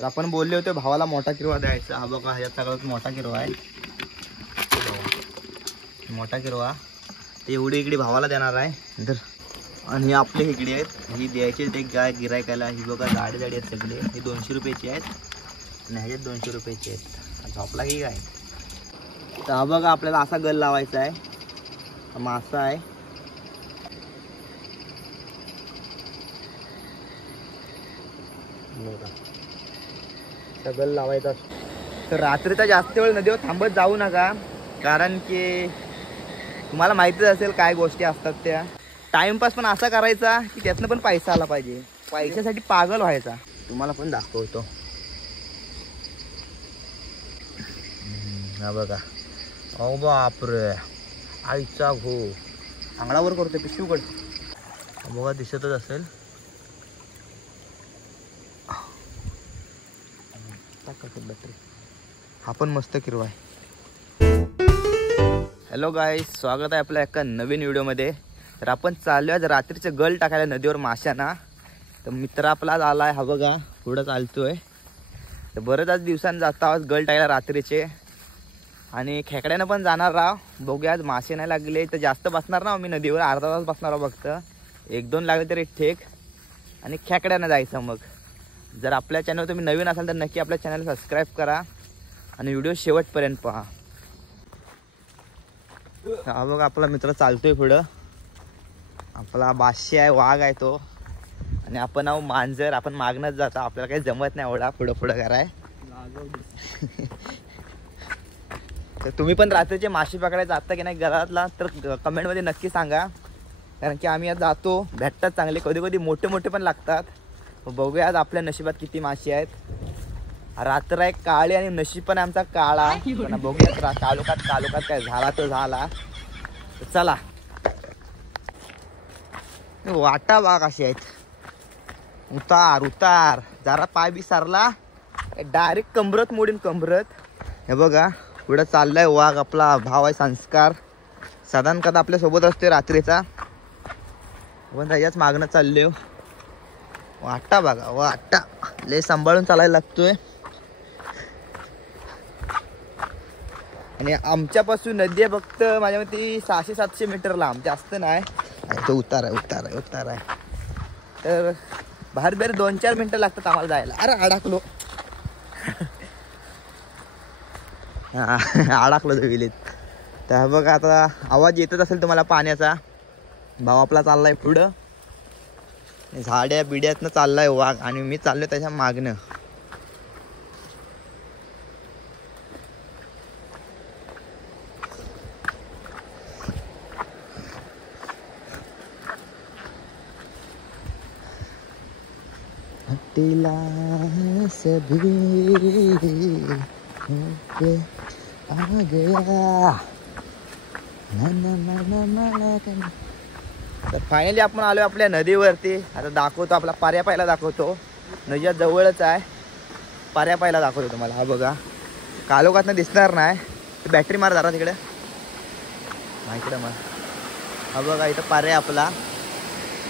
तर आपण बोलले होते भावाला मोठा किरवा द्यायचा. हा बघा, ह्यात सगळ्यात मोठा किरवा आहे. मोठा किरवा ते एवढी इकडे भावाला देणार आहे. तर आणि आपले इकडे आहेत, ही द्यायची ते गाय गिरायकाला. ही बघा जाडी जाडी आहेत सगळे. ही 200 रुपयाची आहेत आणि ह्याच्यात 200 रुपयाची आहेत. झोपला की काय. तर हा बघा, आपल्याला असा गल लावायचा आहे. मासा आहे. गल लावायचा. तर रात्रीचा जास्त वेळ नदीवर थांबत जाऊ नका, कारण की तुम्हाला माहितीच असेल काय गोष्टी असतात त्या. टाइमपास पण असा करायचा की त्यातनं पण पैसा आला पाहिजे. पैशासाठी पागल व्हायचा. तुम्हाला पण दाखवतो. हा बघा. अहो बापरे, आईचा घो आंगडावर करतोय पिशवीकड. बघा, दिसतच असेल. हा पण मस्त किरवा आहे. हॅलो गाईस, स्वागत आहे आपल्या एका नवीन व्हिडिओमध्ये. तर आपण चाललो आज रात्रीचे गल टाकायला नदीवर माशांना. तर मित्र आपला आज आला आहे. हा बघा, पुढं चालतोय. तर बरंच आज दिवसांनी जातो आज गल टाकायला रात्रीचे. आणि खेकड्यानं पण जाणार राव. बघूया आज मासे नाही लागले तर जास्त बसणार ना मी नदीवर. अर्धा तास बसणार फक्त. 1-2 लागले तरी ठीक. आणि खेकड्यानं जायचं मग. जर आपल्या चॅनल तुम्ही नवीन असाल तर नक्की आपल्या चॅनल सबस्क्राईब करा आणि व्हिडिओ शेवटपर्यंत पहा. हा बघा, आपला मित्र चालतोय पुढं. आपला बादशी आहे, वाघ आहे तो. आणि आपण आहो मांजर. आपण मागणंच जातो, आपल्याला काही जमत नाही एवढा पुढं पुढं कराय. तर तुम्ही पण रात्रीचे मासे पकडायला जाता की नाही घरातला तर कमेंटमध्ये नक्की सांगा. कारण की आम्ही आज जातो, भेटतात चांगले. कधी कधी मोठे मोठे पण लागतात. बघूया आज आपल्या नशिबात किती मासे आहेत. रात्र आहे काळी आणि नशीब पण आमचा काळा. पण बघूया कालोखात काय झाला तो झाला. चला. वाटा वाघ अशी आहेत. उतार उतार जरा पाय बी सारला डायरेक्ट कमरत मोडीन कमरत. हे बघा, पुढं चाललाय वाघ. आपला भाव आहे संस्कार. साधारण कदा आपल्या सोबत असतोय रात्रीचा. पण त्याच्याच मागणं चालले. वाटा बघा, वाटा लय सांभाळून चालायला लागतोय. आणि आमच्यापासून नदी आहे फक्त माझ्या मते 600-700 मीटर लांब, जास्त नाही. तो उतार आहे. तर बाहेर 2-4 मिनटं लागतात आम्हाला जायला. अरे अडकलो. अडकलो तो विलीत. तर बघा, आता आवाज येतच असेल तुम्हाला पाण्याचा. भाव आपला चाललाय पुढं. झाड्या बिड्यातनं चाललाय वाघ आणि मी चाललोय त्याच्या मागणं. हटेला सभी आ गया. तर फायनली आपण आलो आपल्या नदीवरती. आता दाखवतो आपला पाऱ्या पायला दाखवतो. नदीच्या जवळच आहे. पाऱ्या पायला दाखवतो तुम्हाला. हा बघा, कालोखातनं दिसणार नाही. बॅटरी मार जरा तिकडे. इकडे मग. हा बघा, इथं पाऱ्या आपला.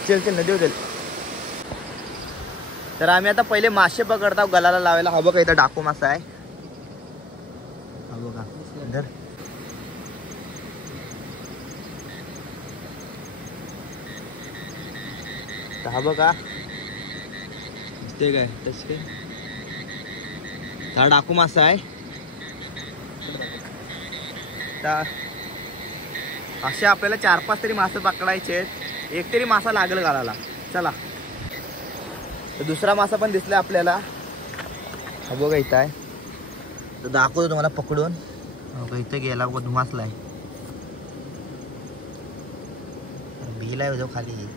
चल नदी होतील. तर आम्ही आता पहिले मासे पकडतो गलाला लावायला. हा बघा, इथं डाकू मासा आहे. हा बघा इधर. हा बघा, दिसते काय तसे. हा डाकू मासा आहे. असे आपल्याला 4-5 तरी मासे पकडायचे आहेत. एक तरी मासा लागेल गालाला. चला. तर दुसरा मासा पण दिसला आपल्याला. हा बघा, इथं आहे. तर दाखवतो तुम्हाला पकडून. बघा, इथं गेला धुमासला आहे. भिला आहे जो खाली.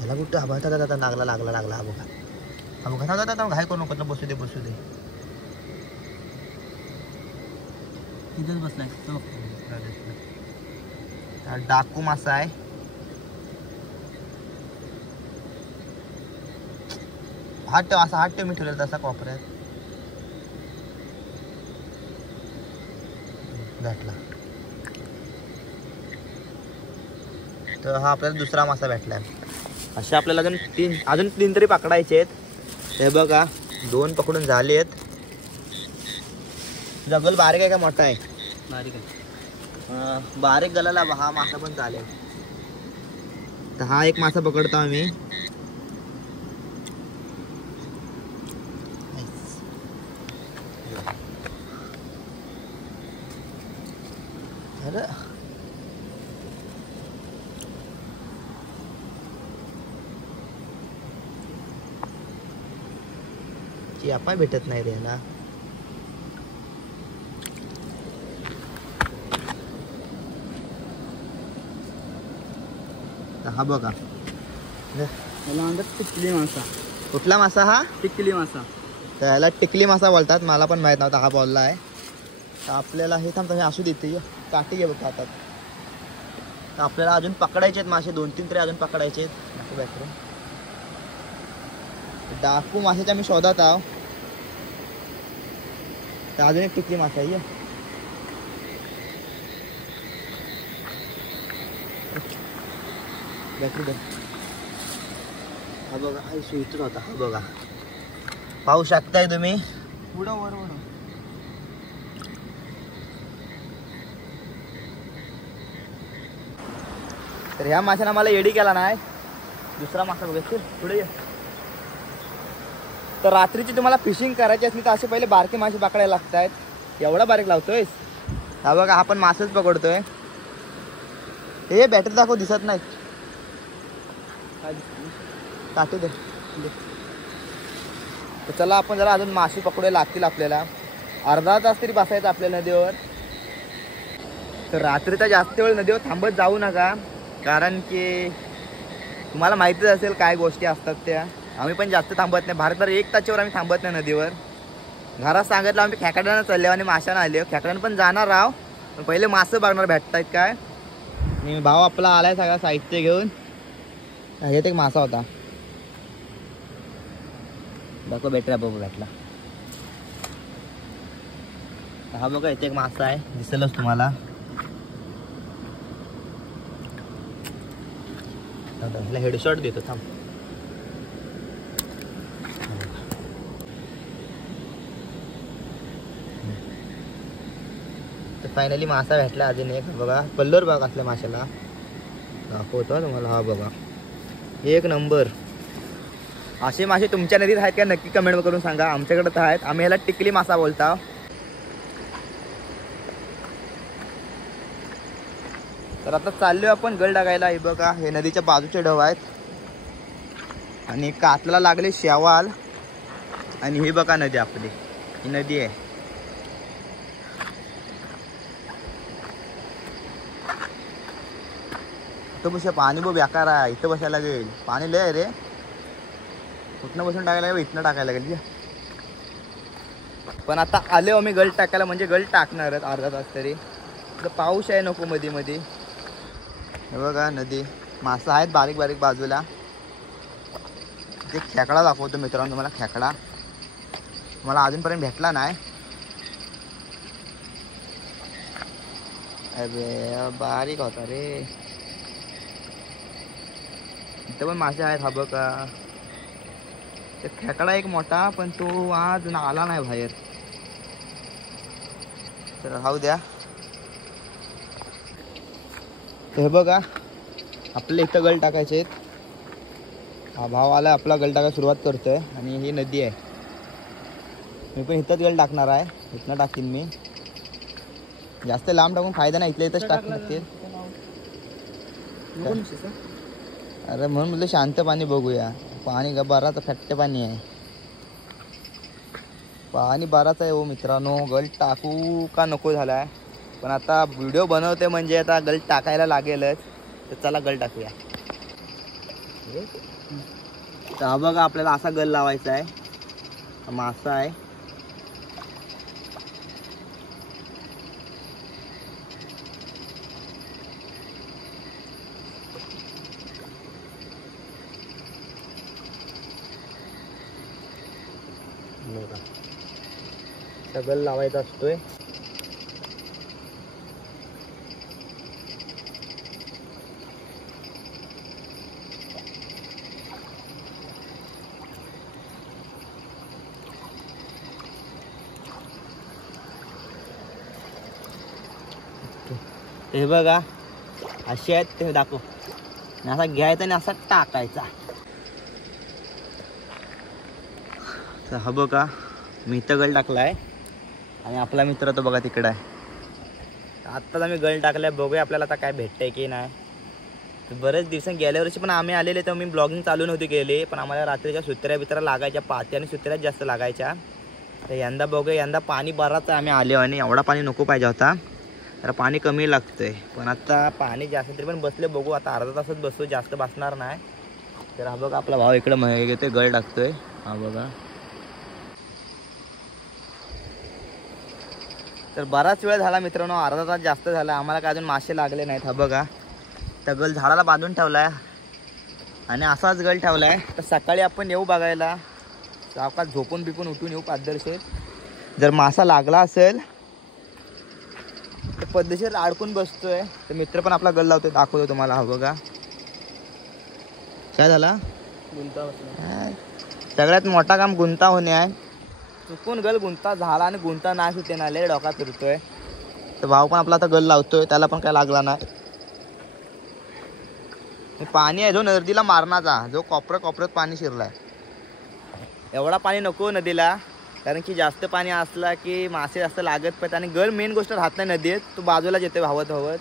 याला कुठं आभाळता लागला. हा बघा, घाय करू नको. बसू दे. तिथेच बसलाय. डाकू मासा आहे. हात ठेव मी ठेवलेला तसा कोपऱ्यात. भेटला. तर हा आपल्याला दुसरा मासा भेटला आहे. असे आपल्याला अजून तीन तरी पकडायचे आहेत. हे बघा 2 पकडून झाले आहेत. जगल बारीक आहे का मोठा आहे? बारीक आहे. बारीक गलाला हा मासा पण चालेल. तर हा एक मासा पकडतो आम्ही. अरे चियापा भेटत नाही रे ना. हा बघा टिकली मासा. कुठला मासा हा? टिकली मासा. त्याला टिकली मासा बोलतात. मला पण माहित नव्हता हा बोलला आहे. तर आपल्याला हे थांबतो हे असू देते. काठी घे बघ हातात. तर आपल्याला अजून पकडायचे आहेत मासे. 2-3 तरी अजून पकडायचे आहेत. डाकू माशाच्या मी शोधात आहो. तर अजून एक टिकली मासा आहे. बॅटरी बघ. हा बघा हा सुईतच होता. हा बघा पाहू शकताय तुम्ही. पुढं वर वर. तर ह्या माशाने मला येडी केला नाही. दुसरा मासा बघा पुढे ये. तर रात्रीची तुम्हाला फिशिंग करायची असली तर असे पहिले बारके मासे पकडायला लागत आहेत. एवढा बारीक लावतोय. हा बघा आपण मासेच पकडतोय. हे बॅटरी दाखव दिसत नाही. काटू दे. तर चला आपण जरा अजून मासे पकडूया लागतील आपल्याला. अर्धा तास तरी बसायचं आपल्या नदीवर. तर रात्रीचा जास्त वेळ नदीवर थांबत जाऊ नका. कारण की तुम्हाला माहितीच असेल काय गोष्टी असतात त्या. आम्ही पण जास्त थांबत नाही. भारतभर 1 तासावर आम्ही थांबत नाही नदीवर. घरात सांगितलं आम्ही खेकड्यानं चालले आणि माशानं आले. खेकड्यानं पण जाणार राव. पण पहिले मासे बघणार भेटतायत काय. आणि भाऊ आपला आलाय सगळं साहित्य घेऊन. हे एक मासा होता. दाखव बॅटरी बघू भेटला. हा बघा इथे एक मासा आहे. दिसेलच तुम्हाला. हेडशॉट देतो थांब. तर फायनली मासा भेटला अजून एक. बघा कलर बघा असल्या माशाला. दाखवतो तुम्हाला. हा बघा 1 नंबर. असे मासे तुमच्या नदीत आहेत का नक्की कमेंट करून सांगा. आमच्याकडे तर आहेत. आम्ही ह्याला टिकली मासा बोलता. तर आता चाललोय आपण गल टाकायला. हे बघा हे नदीच्या बाजूचे ढव आहेत. आणि कातला लागले शेवाल. आणि हे बघा नदी आपली. ही नदी आहे. इथं बस पाणी बघ बेकार आहे. इथं बसायला लागेल. पाणी लय आहे रे. कुठनं बसून टाकायला लागेल. इथनं टाकायला लागेल. पण आता आलो आम्ही गल टाकायला. म्हणजे गल टाकणारच अर्धा तास तरी. तर पाऊस आहे नको मध्ये मध्ये. हे बघा नदी. मासा आहेत बारीक बारीक बाजूला. ते खेकडा दाखवतो मित्रांनो तुम्हाला. खेकडा मला अजूनपर्यंत भेटला नाही. अरे बारीक होता रे. इथं पण मासे आहेत. हा बघा ते खेकडा एक मोठा. पण तो आज आला नाही बाहेर. तर राहू द्या. हे बघा आपल्या इथं गल टाकायचे आहेत. हा भाव आला आपला गल टाकायला सुरुवात करतोय. आणि ही नदी आहे. मी पण इथंच गल टाकणार आहे. इथनं टाकीन मी. जास्त लांब टाकून फायदा नाही. इथल्या इथंच टाकून टाकतील. अरे म्हणून म्हटलं शांत पाणी बघूया. पाणी बराच फट्ट पाणी आहे. पाणी बराच आहे हो मित्रांनो. गल टाकू का नको झालाय. पण आता व्हिडिओ बनवते म्हणजे आता गल टाकायला लागेलच. तर चला गल टाकूया. तर हा बघा आपल्याला असा गल लावायचा आहे. हा मासा आहे. गल लावायचा असतोय. हे बघा असे आहेत ते दाखव. आणि असा घ्यायचा आणि असा टाकायचा. तर हा बघा मी इथं गल टाकलाय आणि आपला मित्र तो बघा तिकडं आहे. आत्ताच आम्ही गल टाकलाय. बघूया आपल्याला आता काय भेटतंय की नाही. तर बरेच दिवसांनी गेल्या वर्षी पण आम्ही आलेले तर मी ब्लॉगिंग चालू नव्हती केली, पण आम्हाला रात्रीच्या सुत्र्या बित्र्या लागायच्या, पाती आणि सुत्र्याच जास्त लागायच्या. तर यंदा बघूया, यंदा पाणी बराच आहे. आम्ही आले आणि एवढा पाणी नको पाहिजे होता, तर पाणी कमी लागतंय. पण आता पाणी जास्त तरी पण बसले. बघू आता अर्धा तासच बसतो, जास्त बसणार नाही. तर हा बघा आपला भाऊ इकडं येतोय गळ टाकतोय. हा बघा. तर बराच वेळ झाला मित्रांनो, अर्धा तास जास्त झाला. आम्हाला काय अजून मासे लागले नाहीत. हा बघा त्या गल झाडाला बांधून ठेवलाय आणि असाच गल ठेवलाय. तर सकाळी आपण येऊ बघायला, सावकाश झोपून बिपून उठून येऊ पद्धतशीर. जर मासा लागला असेल तर पद्धतशीर अडकून बसतोय. तर मित्र पण आपला गल लावतोय, दाखवतो तुम्हाला. हा बघा काय झाला, गुंता बसला. सगळ्यात मोठा काम गुंता होणे आहे. चुकून गल गुंता झाला आणि गुंता नाही सुटे ना, लय डोका फिरतोय. तर भाऊ पण आपला आता गल लावतोय, त्याला पण काय लागला नाही. पाणी आहे जो नदीला मारण्याचा, जो कोपऱ्यात पाणी शिरलाय. एवढा पाणी नको नदीला, कारण की जास्त पाणी असला की मासे जास्त लागत पाहिजे. आणि गल मेन गोष्ट राहत नाही नदीत, तो बाजूलाच येते धावत धावत.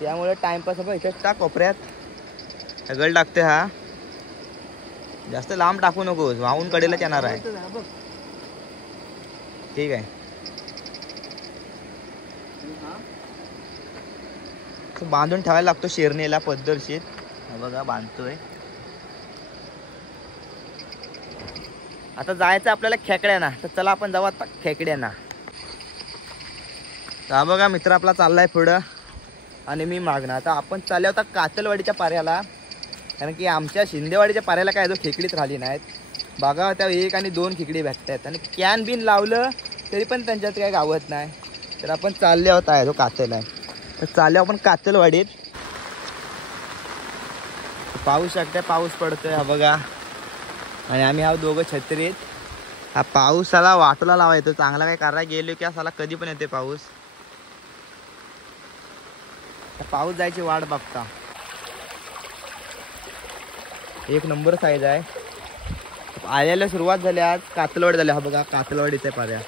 त्यामुळे टाइमपास आपण इथेच टाक कोपऱ्यात गल टाकते. हा जास्त लांब टाकू नकोस, वाहून कडेलाच येणार आहे. ठीक आहे. बांधून ठेवायला लागतो शेरणीला पद्धतशीर. बघा बांधतोय. आता जायचं आपल्याला खेकड्यांना, तर चला आपण जाऊ आता खेकड्यांना. हा बघा मित्र आपला चाललाय पुढं आणि मी मागणं. आता आपण चालले होता कातलवाडीच्या पाऱ्याला, कारण की आमच्या शिंदेवाडीच्या पाऱ्याला काय जो खेकडीच राहिली नाहीत. बघा त्या 1 आणि 2 खेकडी भेटतात आणि कॅन बिन लावलं तरी पण त्यांच्यात काय गावत नाही. तर आपण चालले होता जो कातल आहे, तर चालले आपण कातलवाडीत. पाऊस शकते, पाऊस पडतोय. हा बघा आणि आम्ही हा दोघं छत्रीत. हा पाऊसाला वाटला लावा येतो चांगला, काय करायला गेलो की असाला कधी पण येते पाऊस. पाऊस जायची वाट बघता. एक नंबर साईज आहे. आल्याला सुरुवात झाली, आज कातलवाडी झाली. हा बघा कातलवाडीचा पाऱ्या.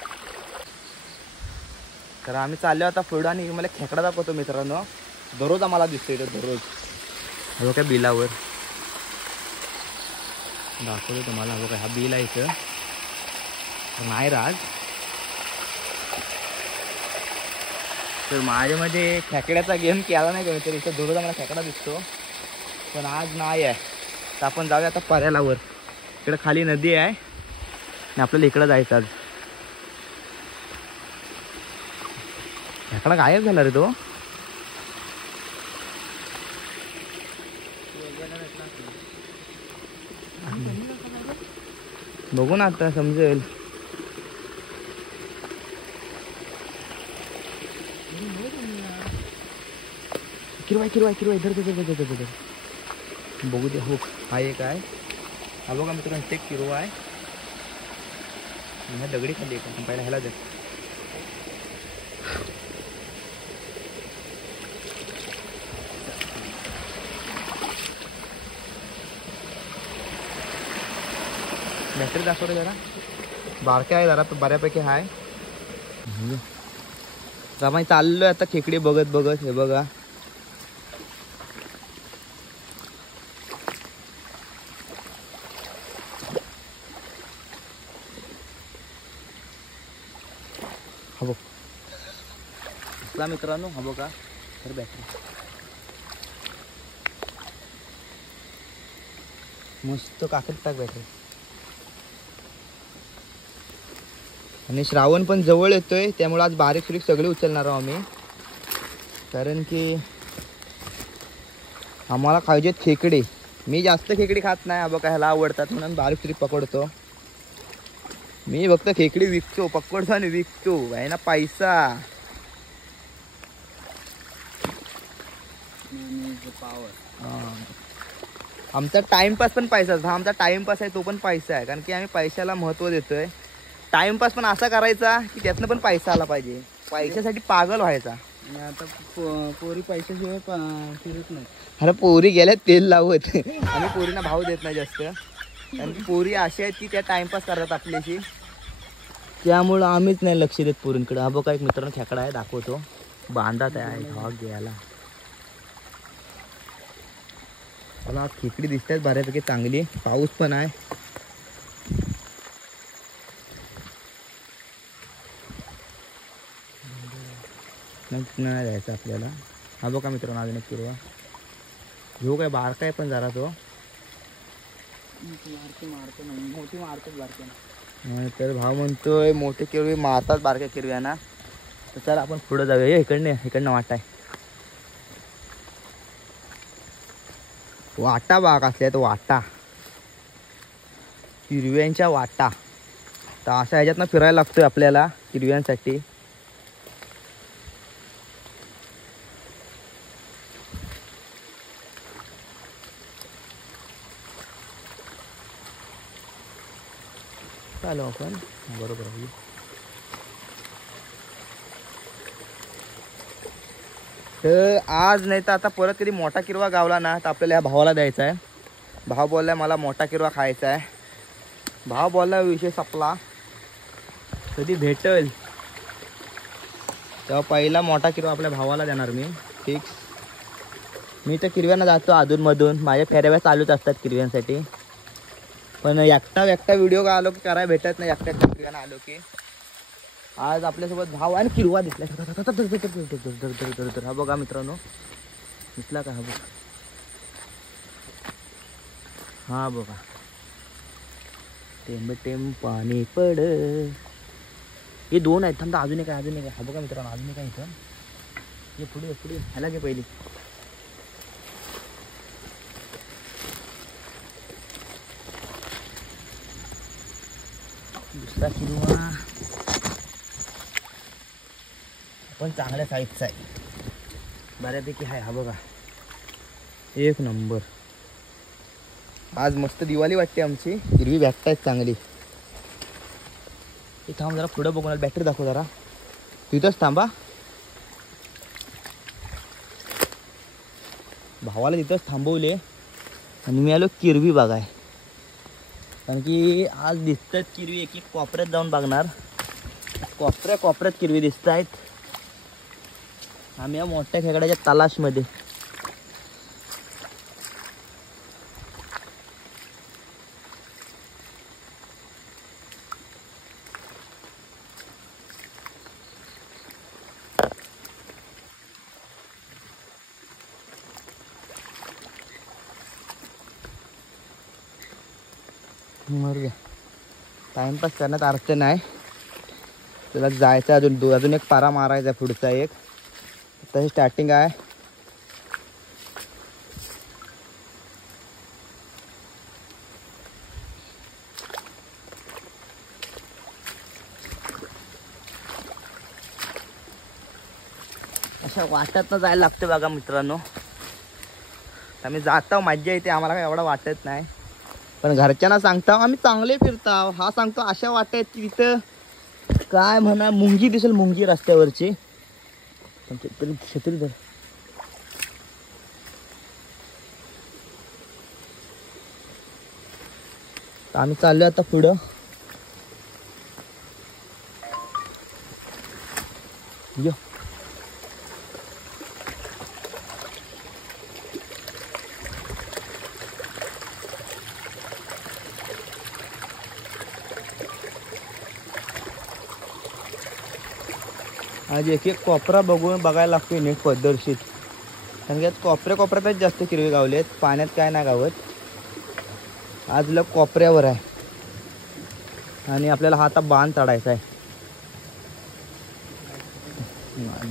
तर आम्ही चाललो आता पुढं आणि मला खेकडा दाखवतो मित्रांनो. दररोज आम्हाला दिसतो इथं, दररोज. हा बघा बिलावर दाखवतो तुम्हाला. हा बघा हा बिल आहे इथं, नाही राज. तर माझ्यामध्ये खेकड्याचा गेम केला नाही का, तर इथं दररोज आम्हाला खेकडा दिसतो, पण आज नाही आहे. तर आपण जाऊया आता पर्यालावर. इकडे खाली नदी आहे आणि आपल्याला इकडं जायचं आज. खेकडा गायब झाला रे तो. बघू ना आता समजेल. इधर बघू दे. हो हा एक आहे. हा बघा मित्रांनो एक किरवा आहे. ह्या दगडी खाली एक पहिला ह्याला दे. बॅटरी दाखवतो जरा. बारक्या आहे जरा, बऱ्यापैकी आहे. आम्ही चाललोय आता खेकडी बघत बघत. हे बघा हा बघ मित्रांनो. हा बघा तर बॅटरी मस्त काकत टाक बॅटरी. आणि श्रावण पण जवळ येतोय, त्यामुळे आज बारीक सुरीक सगळे उचलणार आहोत आम्ही, कारण की आम्हाला खायचे खेकडे. मी जास्त खेकडी खात नाही. बघा ह्याला आवडतात म्हणून बारीक सुरीक पकडतो. मी फक्त खेकडी विकतो, पकडतो आणि विकतो. आहे ना पैसा. आमचा टाइमपास पण पैसा. हा आमचा टाइमपास आहे, तो पण पैसा आहे, कारण की आम्ही पैशाला महत्त्व देतोय. टाइमपास पण असा करायचा की त्यातनं पण पैसा आला पाहिजे. पैशासाठी पागल व्हायचा. आणि आता पोरी पैशाशिवाय फिरत नाही. अरे पोरी गेल्यात तेल लावत आणि पोरींना भाव देत नाही जास्त, कारण की पोरी अशा आहेत की त्या टाइमपास करतात आपल्याशी, त्यामुळं आम्हीच नाही लक्ष देत पोरींकडे. हा बघा एक मित्रांनो खेकडा आहे, दाखवतो. बांधात आहे भाग घ्यायला. मला खेकडी दिसतात बऱ्यापैकी चांगली, पाऊस पण आहे. नाही जायचं आपल्याला. हा बघा मित्रांनो अजून एक किरवा घेऊ काय, बारका आहे पण जरा तो. मारतो नाही, मोठी मारतात बारक्या. तर भाव म्हणतोय मोठे किरवी मारतात बारक्या किरव्यांना. तर चला आपण पुढं जाऊया. इकडनं वाटा आहे, वाटा बाग असल्या तो वाटा, किरव्यांच्या वाटा. तर अशा ह्याच्यातनं फिरायला लागतोय आपल्याला किरव्यांसाठी. चालू आपण बरोबर. तर आज नाही तर आता परत कधी मोठा किरवा गावला ना तर आपल्याला या भावाला द्यायचा आहे. भाव बोललाय मला मोठा किरवा खायचा आहे. भाव बोलला विषय संपला. कधी भेटल तेव्हा पहिला मोठा किरवा आपल्या भावाला देणार मी फिक्स. मी तर किरव्यांना जातो अधूनमधून, माझ्या फेऱ्या चालूच असतात किरव्यांसाठी. पण एकटा व्हिडिओ आलो की करायला भेटत नाही. एकट्या किरव्यानं आलो की. आज आपल्यासोबत भाव आणि किरवा दिसला. हा बघा मित्रांनो, दिसला का? हा बघा, हा बघा, टेंब टेंब पाणी पड. हे दोन आहेत. थांबता अजून एक आहे. हा बघा मित्रांनो अजून एक आहे इथं. हे पुढे ह्याला घे पहिली. दुसरा किरवा पण चांगल्या साईजचा आहे, बऱ्यापैकी आहे. हा बघा एक नंबर. आज मस्त दिवाळी वाटते आमची. हिरवी भेटतायत चांगली. हे थांब जरा पुढं बघून बॅटरी दाखव जरा. तिथंच थांबा. भावाला तिथंच थांबवले आणि मी आलो किरवी बघाय. कारण की आज दिसतात किरवी. एक कोपऱ्यात जाऊन बघणार. कोपऱ्यात किरवी दिसत आहेत. आम्ही या मोठ्या खेकड्याच्या तलाशमध्ये. मरूया, टाइमपास करण्यात अर्थ नाही. त्याला जायचं अजून एक पारा मारायचा पुढचा एक. तशी स्टार्टिंग आहे. अशा वाटतनं जायला लागतं बघा मित्रांनो. आम्ही जातो, मज्जा येते, आम्हाला काय एवढं वाटत नाही. पण घरच्यांना सांगता आम्ही चांगले फिरताव. हा सांगतो अशा वाटत की तिथं काय म्हणा मुंगी दिसेल, मुंगी रस्त्यावरची. छत्री धर. आम्ही चाललोय आता पुढं. यो आज एक कोपरा बघायला लागतोय नीट पद्धतशीर. कारण की आज कोपऱ्यातच जास्त किरवे गावले आहेत. पाण्यात काय नाही गावत. आज लग कोपऱ्यावर आहे आणि आपल्याला हा आता बांध चढायचा आहे.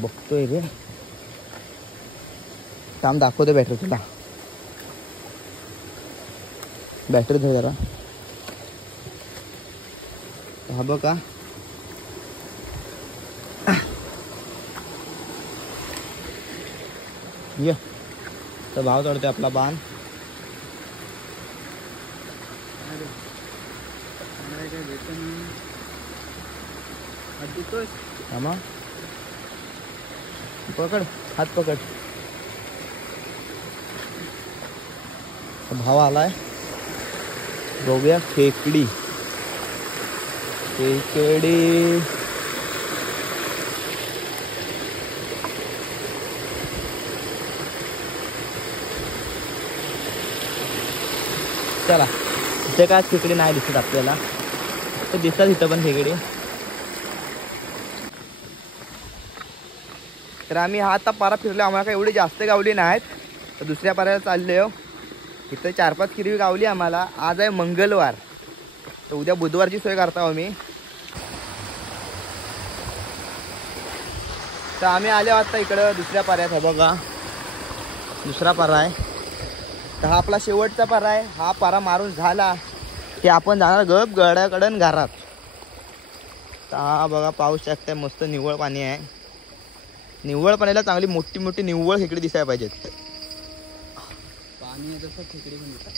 बघतोय रे, थांब दाखवतो बॅटरी तुला. बॅटरी धर जरा. हा बघा ये तर भाव चढतोय आपला बांध. पकड, हात पकड. भाव आलाय, बघूया. खेकडी खेकडी चला. इथे काय खेकडी नाही दिसत आपल्याला, तर दिसतात इथं पण खेकडी. तर आम्ही हा आता पारा फिरलो, आम्हाला काही एवढी जास्त गावली नाहीत. तर दुसऱ्या पाऱ्याला चालले हो. इथं 4-5 किरवी गावली आम्हाला. आज आहे मंगळवार, तर उद्या बुधवारची सोय करता आम्ही. तर आम्ही आलो आता इकडं दुसऱ्या पाऱ्यात. हा बघा दुसरा पारा आहे. तर हा आपला शेवटचा पारा आहे. हा पारा मारून झाला की आपण जाणार गप गड्याकडून घरात. तर हा बघा पाऊस शकताय, मस्त निव्वळ पाणी आहे. निव्वळ पाण्याला चांगली मोठी मोठी निव्वळ खेकडी दिसायला पाहिजेत. पाणी आहे तसं खेकडी पण येतात.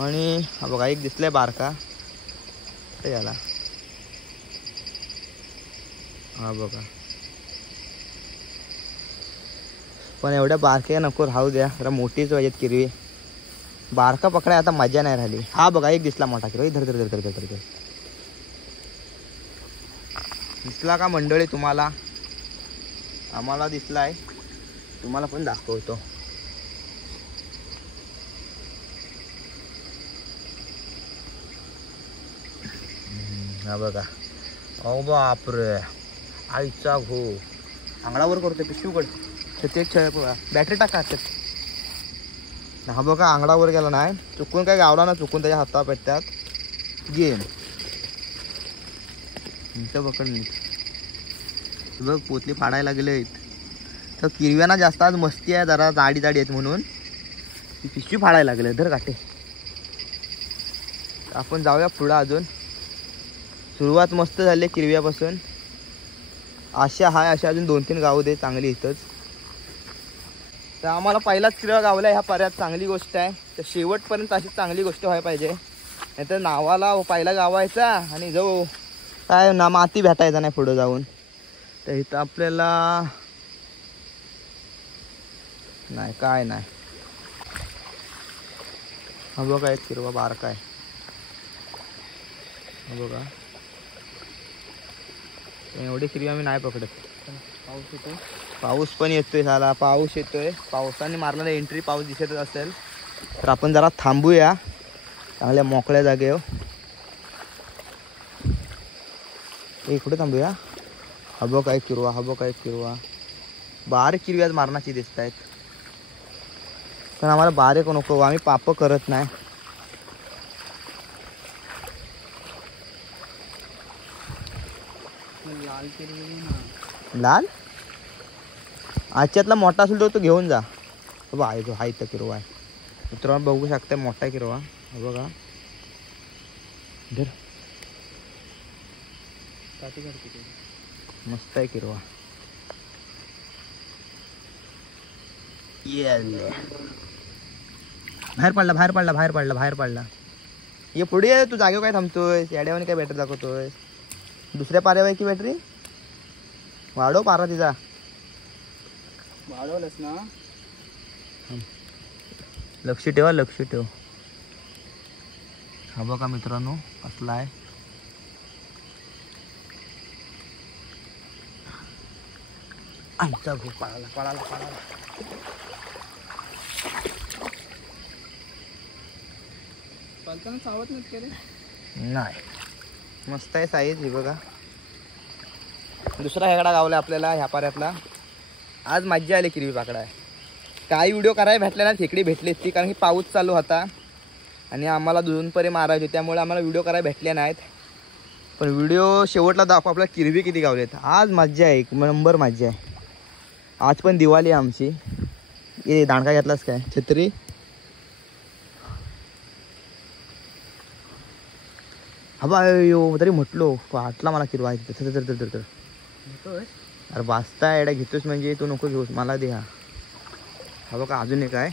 आणि हा बघा एक दिसलाय बारका, ते याला. हा बघा, पण एवढ्या बारक्या नको राहू द्या, जरा मोठीच पाहिजेत किरवी. बारका पकडाय आता मजा नाही राहिली. हा बघा एक दिसला मोठा किरवी. धर धर धर धर धर धर. दिसला का मंडळी तुम्हाला? आम्हाला दिसलाय, तुम्हाला पण दाखवतो. हा बघा. अहो बापरे, आईचा घो. आंगडावर करतोय पिशूकड. ते बॅटरी टाका. हा बघा आंगडावर गेला नाही, चुकून काय गावला ना, चुकून त्याच्या हातावर पेटतात. गेम इथं पकड नीट. बघ पोतली फाडायला लागले. तर किरव्यांना जास्त आज मस्ती आहे, जरा जाडी जाडी आहेत म्हणून पिशवी फाडायला लागले. धर काटे. आपण जाऊया पुढं. अजून सुरुवात मस्त झाली किरव्यापासून. अशा हाय अशा अजून 2-3 गावं दे चांगली इथंच. तर आम्हाला पहिलाच किरवा गावला ह्या पर्यात, चांगली गोष्ट आहे. तर शेवटपर्यंत अशी चांगली गोष्ट व्हायला पाहिजे. नाहीतर नावाला पहिला गावायचा आणि जाऊ काय ना माती भेटायचा नाही पुढं जाऊन. तर इथं आपल्याला नाही काय नाही. हा बघा एक किरवा बारका आहे. हा बघा एवढी किरवी आम्ही नाही पकडत. पाऊस येतो, पाऊस पण येतोय. झाला पाऊस येतोय. पावसाने मारलेला एंट्री पाऊस दिसतच असेल. तर आपण जरा थांबूया चांगल्या मोकळ्या जागेवर. इकडे थांबूया. हा बघ काय किरवा, हा बघ काय किरवा. बारीक किरवी आज मारण्याची दिसत आहेत, पण आम्हाला बारीक नको, आम्ही पाप करत नाही. लाल किरवी लाल आजच्यातला मोठा असेल तर तो घेऊन जा. बाबा आहे जो हा इथं किरवा आहे मित्रांनो, बघू शकता मोठा किरवा. हा बघा धर. मस्त आहे किरवा. बाहेर पडला बाहेर पडला बाहेर पडला बाहेर पडला. ये पुढे ये, तू जागेवर काय थांबतोय? याड्यावाने काय बॅटरी दाखवतोय? दुसऱ्या पाऱ्यावर की बॅटरी वाढव पारा तिचा. वाढवलंस ना, लक्ष ठेवा लक्ष ठेव. हा बघा मित्रांनो असला आहे. आमचा भू पळाला पळाला पळाला. पलताना चावत नाहीत का रे? नाही मस्त आहे साईज ही बघा. दुसरा हेगडा गावला आपल्याला ह्या पाऱ्यातला. आज मज्जा आली किरवी पाकडाय. काही व्हिडिओ करायला भेटले ना, खेकडी भेटली ती, कारण की पाऊस चालू होता आणि आम्हाला दुनपरे मारायचे होते, त्यामुळे आम्हाला व्हिडिओ करायला भेटले नाहीत. पण व्हिडिओ शेवटला दाखव आपल्याला किरवी किती गावलेत. आज मज्जा आहे, एक नंबर मज्जा आहे. आज पण दिवाळी आहे आमची. ये दांडका घेतलास काय? छत्री हवा यो तरी म्हटलो वाटला मला किरवा आहे तिथे. तर तर तर तर अरे वाचता एवढा घेतोस म्हणजे तू नको घेऊस, मला दे. हा बघा अजून एक आहे.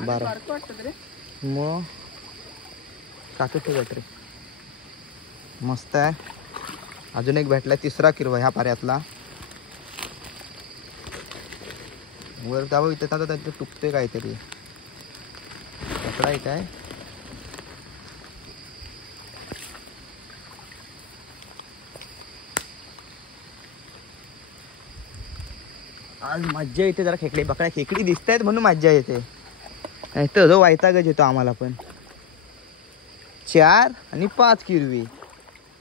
बरं मग टाकते बॅटरी मस्त आहे. अजून एक भेटला तिसरा किरवा ह्या पाऱ्यातला. वर जावं इथे आता त्याचं तुटते काहीतरी कपडा इथं आहे. आज मज्जा येते जरा. खेकडी बकड्या खेकडी दिसत आहेत म्हणून मज्जा येते. नाही तर जो वैतागच येतो आम्हाला पण. 4 आणि 5 किरवी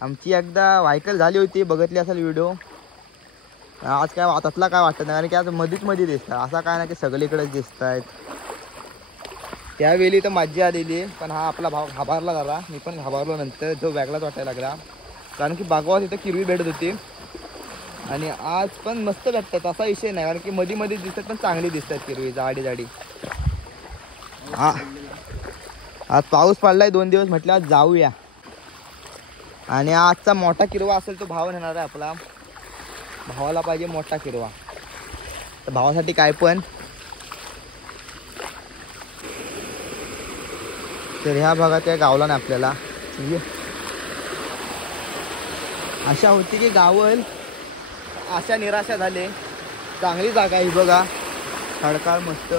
आमची एकदा व्हायकल झाली होती, बघितली असेल व्हिडिओ. आज काय वातातला काय वाटत नाही, कारण की आज मध्ये दिसतात. असा काय नाही की सगळीकडेच दिसत आहेत. त्यावेळी तर मज्जा आलेली, पण हा आपला भाव घाबरला जरा. मी पण घाबरलो नंतर, जो वेगळाच वाटायला लागला. कारण की बागवा तिथं किरवी भेटत होती आणि आज पण मस्त भेटतात, असा विषय नाही. कारण की मध्ये दिसतात पण चांगली दिसतात किरवी, जाडी. हा आज पाऊस पडलाय 2 दिवस, म्हटलं आज जाऊया. आणि आजचा मोठा किरवा असेल तो भाव नेणार आहे आपला. भावाला पाहिजे मोठा किरवा, तर भावासाठी काय पण. तर ह्या भागात काय गावला नाही आपल्याला. आशा होती की गावल, आशा निराशा झाले. चांगली जागा आहे बघा, खडकाळ मस्त.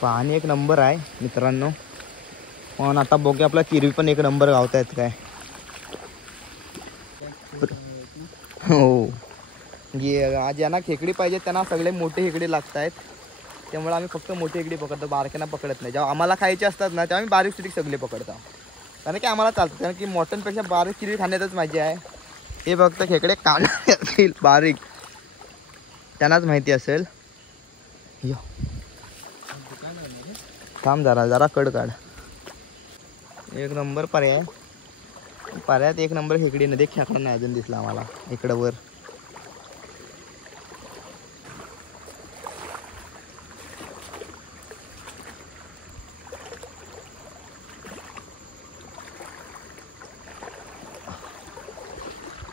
पाणी एक नंबर आहे मित्रांनो. पण आता बघूया आपला किरवी पण एक नंबर गावतायत काय. हो आज यांना खेकडी पाहिजे, त्यांना सगळे मोठे खेकडी लागत आहेत. त्यामुळे आम्ही फक्त मोठी खेकडी पकडतो, बारक्यांना पकडत नाही. जेव्हा आम्हाला खायचे असतात ना तेव्हा आम्ही बारीक सुटीक सगळे पकडतो, कारण की आम्हाला चालतं. कारण की मटनपेक्षा बारीक किरवी खाण्यातच मजा आहे. हे फक्त खेकडे काढणार असतील बारीक, त्यांनाच माहिती असेल. यो थांब जरा कड काढ. एक नंबर पर्याय. पर्यायात एक नंबर खेकडी नदी. खेकडा नाही अजून दिसला आम्हाला इकडं वर.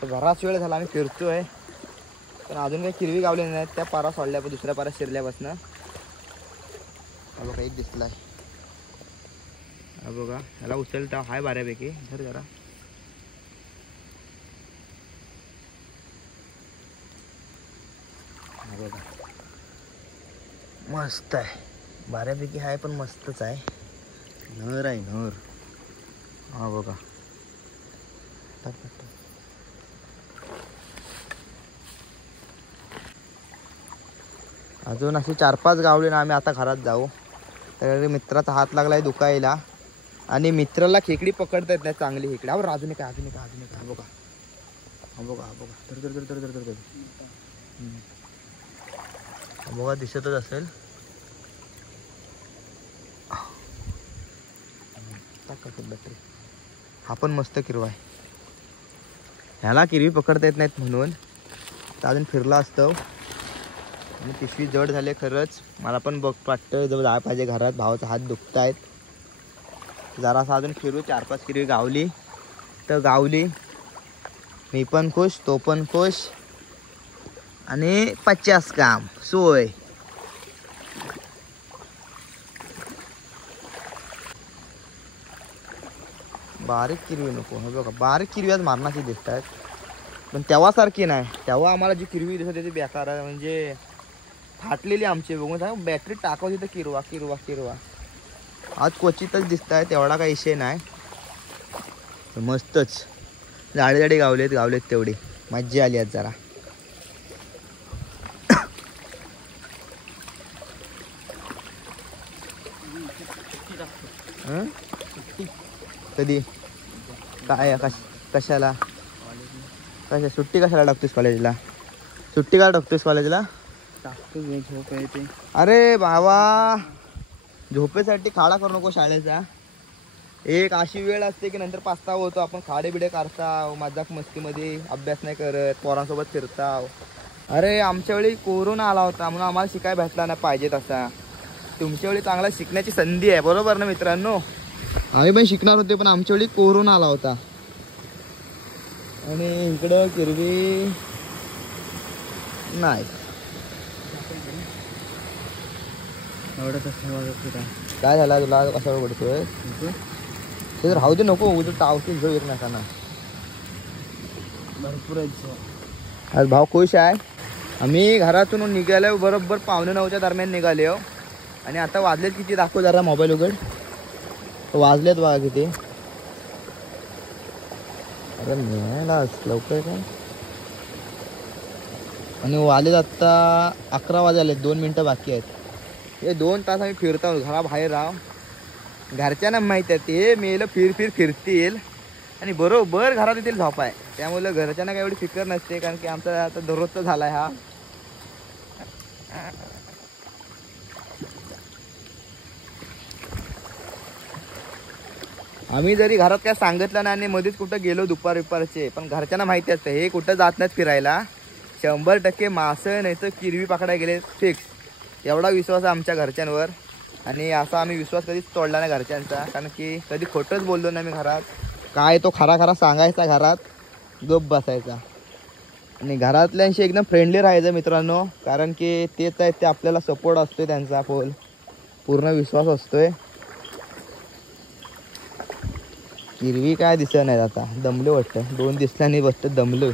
बराच वेळ झाला आम्ही फिरतोय, पण अजून काही किरवी गावले नाहीत. त्या पारा सोडल्या, दुसऱ्या पारा शिरल्यापासून बघा एक दिसलाय. बघा ह्याला उचलता हाय बऱ्यापैकी. धर जरा. बघा मस्त आहे, बऱ्यापैकी आहे, पण मस्तच आहे. नर आहे नर. हा बघा अजून अशी 4-5 गावले ना. आम्ही आता घरात जाऊ. तर मित्राचा हात लागलाय दुखायला, आणि मित्राला खेकडी पकडता येत नाही चांगली खेकडी. अहो अजून काय बघा. तर बघा दिसतच असेल. बॅटरी. हा पण मस्त किरवा आहे. ह्याला किरवी पकडता येत नाहीत म्हणून तर अजून फिरला असतो. आणि पिशवी जड झाले खरंच. मला पण वाटतं जवळ जायला पाहिजे घरात. भावाचा हात दुखत आहेत. जरासा अजून फिरू. 4-5 किरवी गावली तर गावली. मी पण खुश, तो पण खुश, आणि 50 काम सोय. बारीक किरवी नको. हे बघा बारीक किरवी आज मारणाची दिसत आहेत, पण तेव्हा सारखी नाही. तेव्हा आम्हाला जी किरवी दिसत होती बेकार आहे, म्हणजे फाटलेली आमची. बघून सांग बॅटरी टाकवली तर किरवा. आज क्वचितच दिसत आहे, तेवढा काही विषय नाही. मस्तच जाडी गावलेत तेवढी मज्जा आली आज जरा. कधी काय कशाला सुट्टी कशाला टाकतोस कॉलेजला? सुट्टी का टाकतोस कॉलेजला? झोप येते. अरे बाबा झोपेसाठी खाडा करू नको शाळेचा. एक अशी वेळ असते की नंतर पस्तावा होतो. आपण खाडे बिडे काढताव मजाक मस्तीमध्ये, अभ्यास नाही करत, पोरांसोबत फिरताव. अरे आमच्या वेळी कोरोना आला होता म्हणून आम्हाला शिकाय भेटला नाही पाहिजे तसा. तुमच्या वेळी चांगला शिकण्याची संधी आहे, बरोबर ना मित्रांनो? आम्ही पण शिकणार होते पण आमच्या वेळी कोरोना आला होता. आणि इकडं किरवी नाही. काय झाला तुला कशावर पडतोय? ते राहू दे नको उद्या टावतील जो येत नका ना. भरपूर आज भाव खुश आहे. आम्ही घरातून निघालो बरोबर 8:45च्या दरम्यान निघाले हो. आणि आता वाजलेत किती दाखव जरा मोबाईल उघड. वाजलेत बघा किती. अरे मेला लवकर काय. आणि वाजलेत आत्ता 11 वाजले. 2 मिनटं बाकी आहेत. हे 2 तास आम्ही फिरतो घराबाहेर राव. घरच्यांना माहीत आहे ते मेलं फिरतील आणि बरोबर घरात येतील झोपाय. त्यामुळे घरच्यांना काही एवढी फिकर नसते कारण की आमचा आता दररोजचा झालाय हा. आम्ही जरी घरात काय सांगितलं नाही आणि मध्येच कुठं गेलो दुपारचे पण घरच्यांना माहिती असतं हे कुठं जात नाहीत फिरायला. 100% मासं नाही तर किरवी पकडायला गेले फिक्स. एवढा विश्वास आहे आमच्या घरच्यांवर. आणि असा आम्ही विश्वास कधीच तोडला नाही घरच्यांचा कारण की कधी खोटंच बोललो नाही मी घरात. काय तो खरा सांगायचा घरात गप बसायचा. आणि घरातल्यांशी एकदम फ्रेंडली राहायचं मित्रांनो कारण की तेच आहेत ते आपल्याला सपोर्ट असतोय त्यांचा पूर्ण विश्वास असतोय. किरवी काय दिसत नाही आता दमलो वाटतं. 2 दिवसांनी बसत दमलो.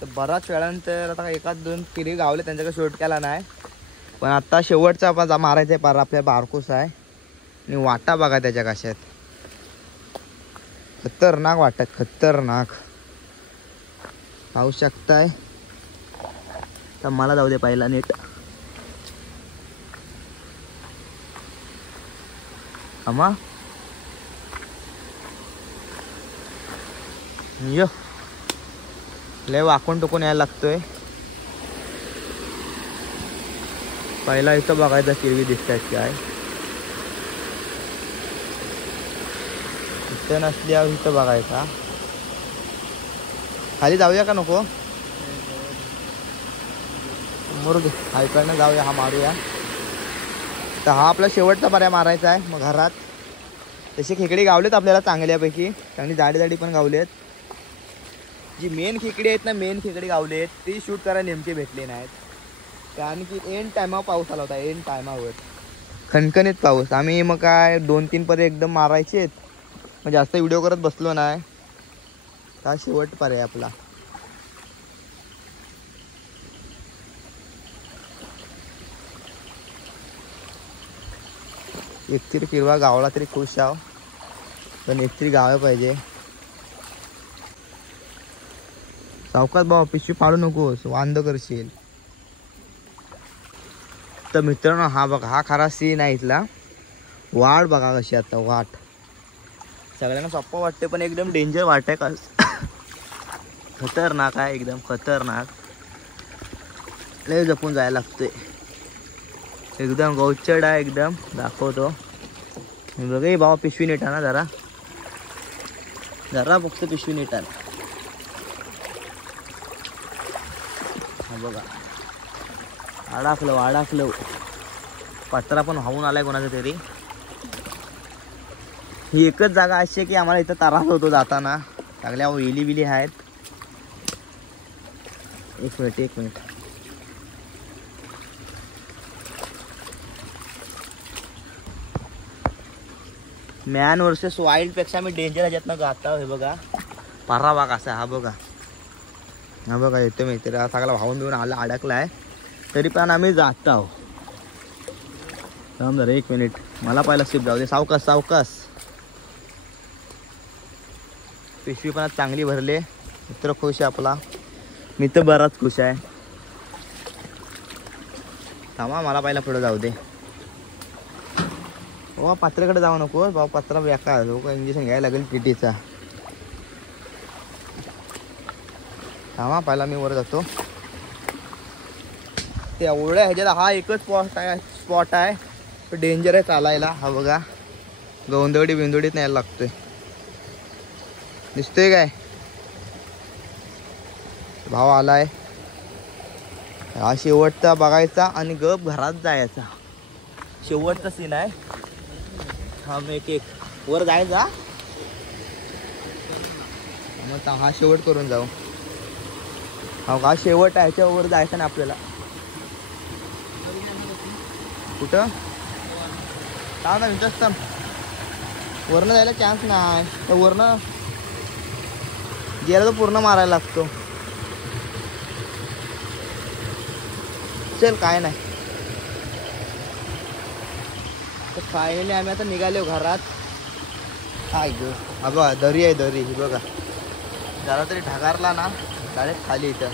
तर बराच वेळानंतर आता 1-2 किरवी गावले त्यांच्याकडे शूट केला नाही. पण आता शेवटचा आपण मारायचा आहे पारा आपल्या बारकोस आहे. आणि वाटा बघा त्याच्या कशात खतरनाक वाटत खतरनाक पाहू शकताय. तर मला जाऊ दे पहिला नीट. अमा यो लय वाकून टुकून यायला लागतोय. पहिला इथं बघायचं किरवी दिसत आहेत काय. इथं नसल्यावर इथं बघायचा. खाली जाऊया का नको मुरुग ऐकायला जाऊया. हा मारूया. तर हा आपला शेवटचा पर्याय मारायचा आहे. मग घरात तसे खेकडे गावलेत आपल्याला चांगल्यापैकी. चांगली जाडी पण गावलेत. जी मेन खेकडे आहेत ना मेन खेकडे गावले आहेत ती शूट करायला नेमके भेटले नाहीत कारण की एंड टायमावर पाऊस आला होता. एंड टायमावर खणखणीत पाऊस. आम्ही मग काय 2-3 पर्याय एकदम मारायचे आहेत. मग जास्त व्हिडिओ करत बसलो नाही. हा शेवट पर्याय आपला. एकतरी किरवा गावला तरी खुश आहो पण एकतरी गावं पाहिजे. सावकाश भाऊ पिशवी पाडू नकोस वांद करशील. तर मित्रांनो हा बघा हा खरा सीन आहे इथला. वाट बघा कशी आता वाट. सगळ्यांना सोप्पा वाटते पण एकदम डेंजर वाट आहे का. खतरनाक आहे एकदम खतरनाक. लय जपून जायला लागतंय. एकदम गौचड आहे एकदम. दाखवतो बघा बाबा पिशवी नीट ना जरा फक्त पिशवी नीट आहे. बघा अडकलं पत्रा पण वाहून आलाय कोणाचा तरी. ही एकच जागा अशी आहे की आम्हाला इथं त्रास होतो जाताना. सगळ्या वेली बिली आहेत. एक मिनिट मॅन वर्सेस वाईल्ड पेक्षा मी डेंजर ह्याच्यातनं गाता. हे बघा पारा वाघ असा. हा बघा येतो मी तरी सगळा वाहून बिहून आला अडकलाय तरी पण आम्ही जात आहो. थांब जरा 1 मिनिट मला पहिला स्लिप जाऊ दे. सावकाश पिशवी पण चांगली भरले. मित्र खुश आहे आपला. मी तर बराच खुश आहे. थांबा मला पहिला पुढे जाऊ दे. हो पत्र्याकडे जाऊ नको भाऊ. पत्रा बेकार लोक इंजेक्शन घ्यायला लागेल टीटीचा. थांबा पहिला मी वर जातो. ते एवढ्या ह्याच्यात हा एकच स्पॉट आहे डेंजर आहे चालायला. हा बघा गवंदवडी बिंदवडीत न्यायला लागतोय. दिसतोय काय भाव आलाय. हा शेवटचा बघायचा आणि गप घरात जायचा. शेवटचा सीन आहे हा. मग एक वर जायचा मग हा शेवट करून जाऊ. हा शेवट आहे, ह्याच्यावर जायचं ना आपल्याला. कुठं ना इंटरेस्ट वरनं जायला चान्स नाही, तर वरनं गेला तर पूर्ण मारायला लागतो. चल काय नाही. तर फायनली आम्ही आता निघालो घरात. काय ग अगं दरी आहे, दरी ही बघा. जरा तरी ढगारला ना डायरेक्ट खाली इथं.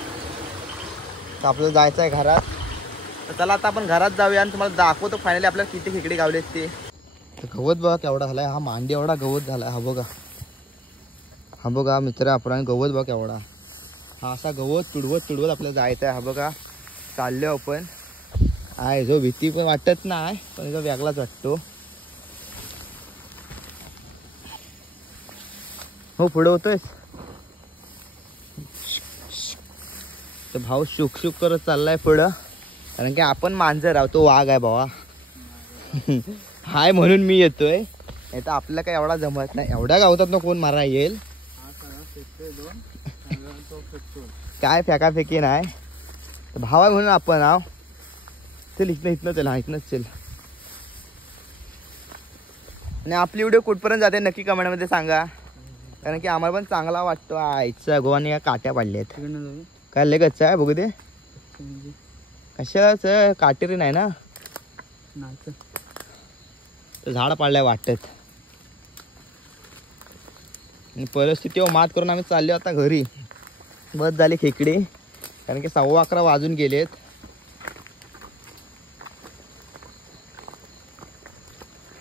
तर आपल्याला जायचं आहे घरात. तर चला आता आपण घरात जाऊया आणि तुम्हाला दाखवतो फायनली आपल्याला किती खेकडे गावलेत ते. तर गवत बघा केवढा झालाय. हा मांडी एवढा गवत झालाय. हा बघा, हा बघा मित्र आपण गवत बघा केवढा. हा असा गवत तुडवत तुडवत आपल्याला जायचं आहे. हा बघा चाललो आपण. आहे जो भीती पण वाटत नाही, पण जो वेगळाच वाटतो. हो पुढे होतोय. तर भाऊ शुक शुक करत चाललाय पुढं, कारण की आपण मांजर आहोत, तो वाघ आहे भावा. हाय म्हणून मी येतोय, नाही तर आपल्याला काही एवढा जमत नाही. एवढ्या गावतात ना कोण मारा येईल. काय फेकाफेकी नाही. भाव आहे म्हणून आपण आव. चल इथनं चल. हा इथनंच चल. आणि आपली व्हिडिओ कुठपर्यंत जाते नक्की कमेंटमध्ये सांगा, कारण की आम्हाला पण चांगला वाटतो. आईचा गोवाने या काट्या पाडल्या आहेत. काय लगेच आहे बघू दे. कशाच काटेरी नाही ना, झाड पाडलाय वाटत. परिस्थितीवर मात करून आम्ही चाललो आता घरी. बस झाली खेकडे, कारण की 11:15 वाजून गेलेत.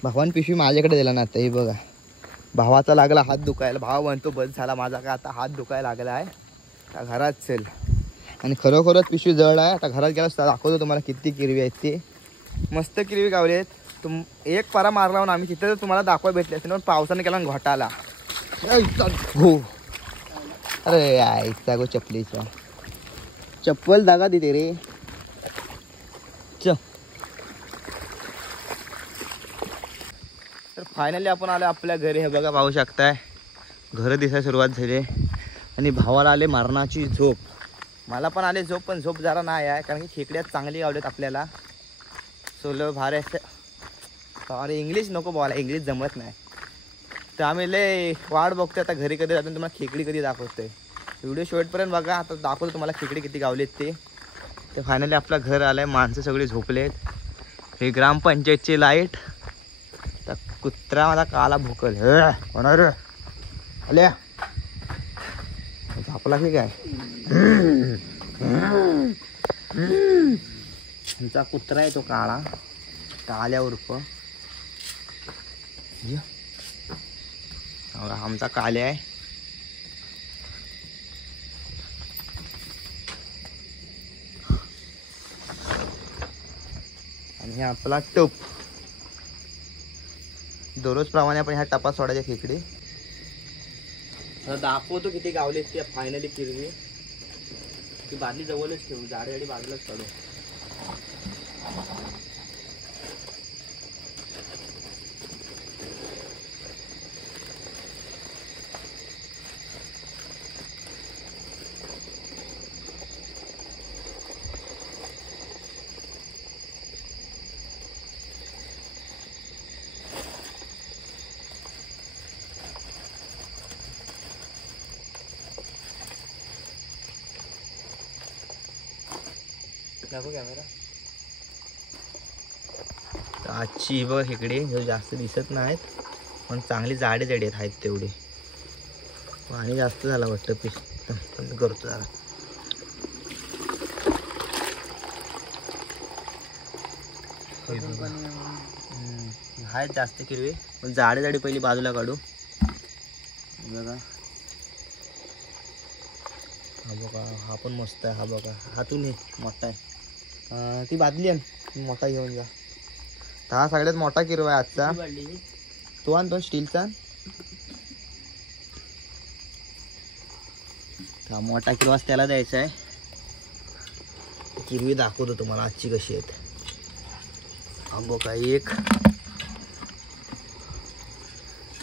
भावान पिशवी माझ्याकडे दिला ना आता. हे बघा भावाचा लागला हात दुखायला. भाव म्हणतो बस झाला माझा काय आता हात दुखायला लागला आहे, आता घरात चल. आणि खरोखरच पिशवी जड आहे. आता घरात गेला दाखवतो तुम्हाला किती किरवी आहेत ते. मस्त किरवी गावली आहेत. एक पारा मारला म्हणून आम्ही तिथं तुम्हाला दाखवायला भेटले असते, पण पावसाने केला घोटाला. हो अरे आईचा गो चपलीचा चप्पल दागा देते रे. तर फायनली आपण आलो आपल्या घरी. हे बघा पाहू शकताय घरं दिसायला सुरुवात झाली. आणि भावाला आले मरणाची झोप. मला पण आले झोप, पण झोप जरा नाही आहे, कारण की खेकड्यात चांगली गावलेत आपल्याला. सोलो भारे अरे इंग्लिश नको बोला, इंग्लिश जमत नाही. तर आम्ही लय वाट बघतोय आता घरी कधी जातो तुम्हाला खेकडी कधी दाखवतोय. व्हिडिओ शेवटपर्यंत बघा. आता दाखवतो तुम्हाला खेकडी किती गावलेत ते. तर फायनली आपलं घर आलंय. माणसं सगळी झोपलेत. हे ग्रामपंचायतची लाईट. तर कुत्रा माझा काला भोकल होणार आल्या झोपला की काय. तुमचा कुत्रा आहे तो काळा काल्या उर्फ. आमचा काल्या आहे. आणि आपला टप. दररोज प्रमाणे आपण ह्या टपात सोडायच्या खेकडे. आता दाखवतो किती गावले ते फायनली किरवी. ती बादली जवळच ठेवू, झाडी बाजूलाच काढू. कॅमेरा आजची बघ खेकडे जास्त दिसत नाहीत, पण चांगली जाडे जडी आहेत तेवढे. पाणी जास्त झाला वाटतं. पीस पण करतो जरा. आहेत जास्त किरवे, पण जाडे जाडी पहिली बाजूला काढू. बघा हा बघा, हा पण मस्त आहे. हा बघा हा तू नाही मोठा आहे. ती बादली आहे मोठा घेऊन जा. हा सगळ्यात मोठा किरवा आहे आजचा. तो आण तो स्टीलचा. हा मोठा किरवा त्याला द्यायचा आहे. किरवी दाखवतो तुम्हाला आजची कशी आहेत. हा बघा एक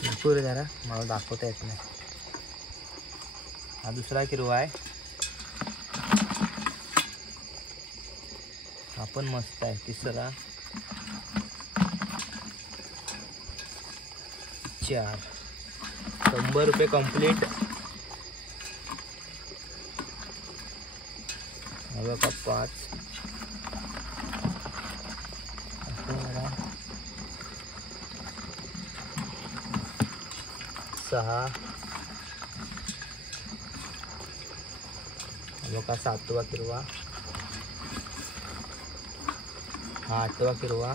दाखवू रे जरा, मला दाखवता येत नाही. हा दुसरा किरवा आहे, हा पण मस्त आहे. तिसरा 4 100 रुपये कंप्लीट. हा बघा 5 6 बघा 7वा किरवा, हा 8वा किरवा.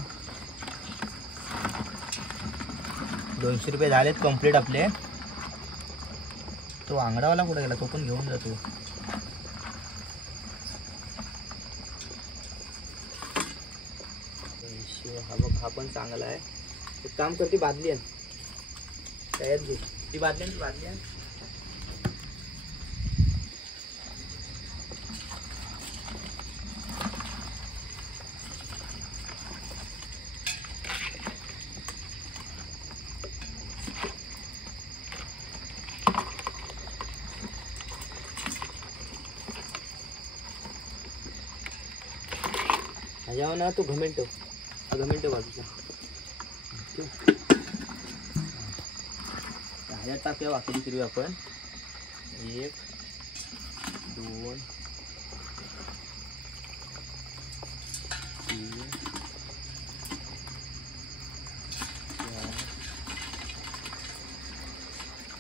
200 रुपये झालेत कंप्लीट आपले. तो आंगडावाला कुठे गेला, तो पण घेऊन जातो. हा बघ, हा पण चांगला आहे. एक काम करते, बादली आण त्यात घे, ती बादली आण, ती बादली आण. ह्याच्यावर ना तू घमेल ठेव, हा घमेल ठेव बाजूचा. ह्याच्यात टाकूया वाकडी किरवी आपण. 1 2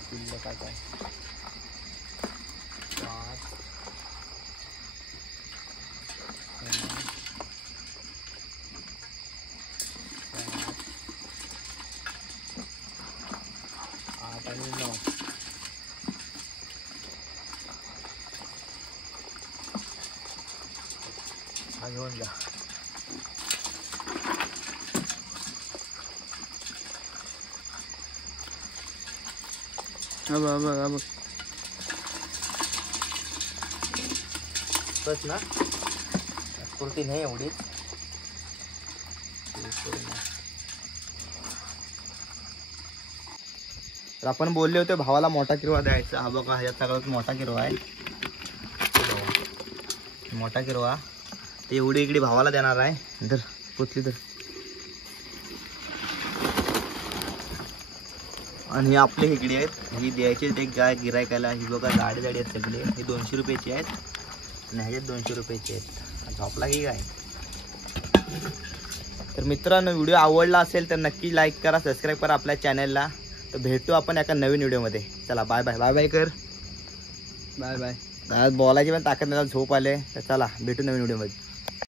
3 4 काय 5 8 आणि 9. हा घेऊन जा. बघ बस ना, पुरती नाही एवढीच. तर आपण बोलले होते भावाला मोठा किरवा द्यायचा. हा बघा, ह्याच्यात सगळ्यात मोठा किरवा आहे. मोठा किरवा ते एवढी इकडे भावाला देणार आहे. तर पोचली तर. आणि आपले इकडे आहेत, ही द्यायची ते गाय गिरायकाला. ही बघा जाडी जाडी आहेत सगळे. ही 200 रुपयाची आहेत आणि ह्याच्यात 200 रुपयाची आहेत. झोपला की काय. तर मित्रांनो, व्हिडिओ आवडला असेल तर नक्की लाईक करा, सबस्क्राईब करा आपल्या चॅनलला. तर भेटू आपण एका नवीन व्हिडिओमध्ये. चला बाय बाय. बाय बाय कर. Bye bye. आज बोलायची पण ताकद नाही, झोप आले. तर चला भेटू नवीन व्हिडिओमध्ये.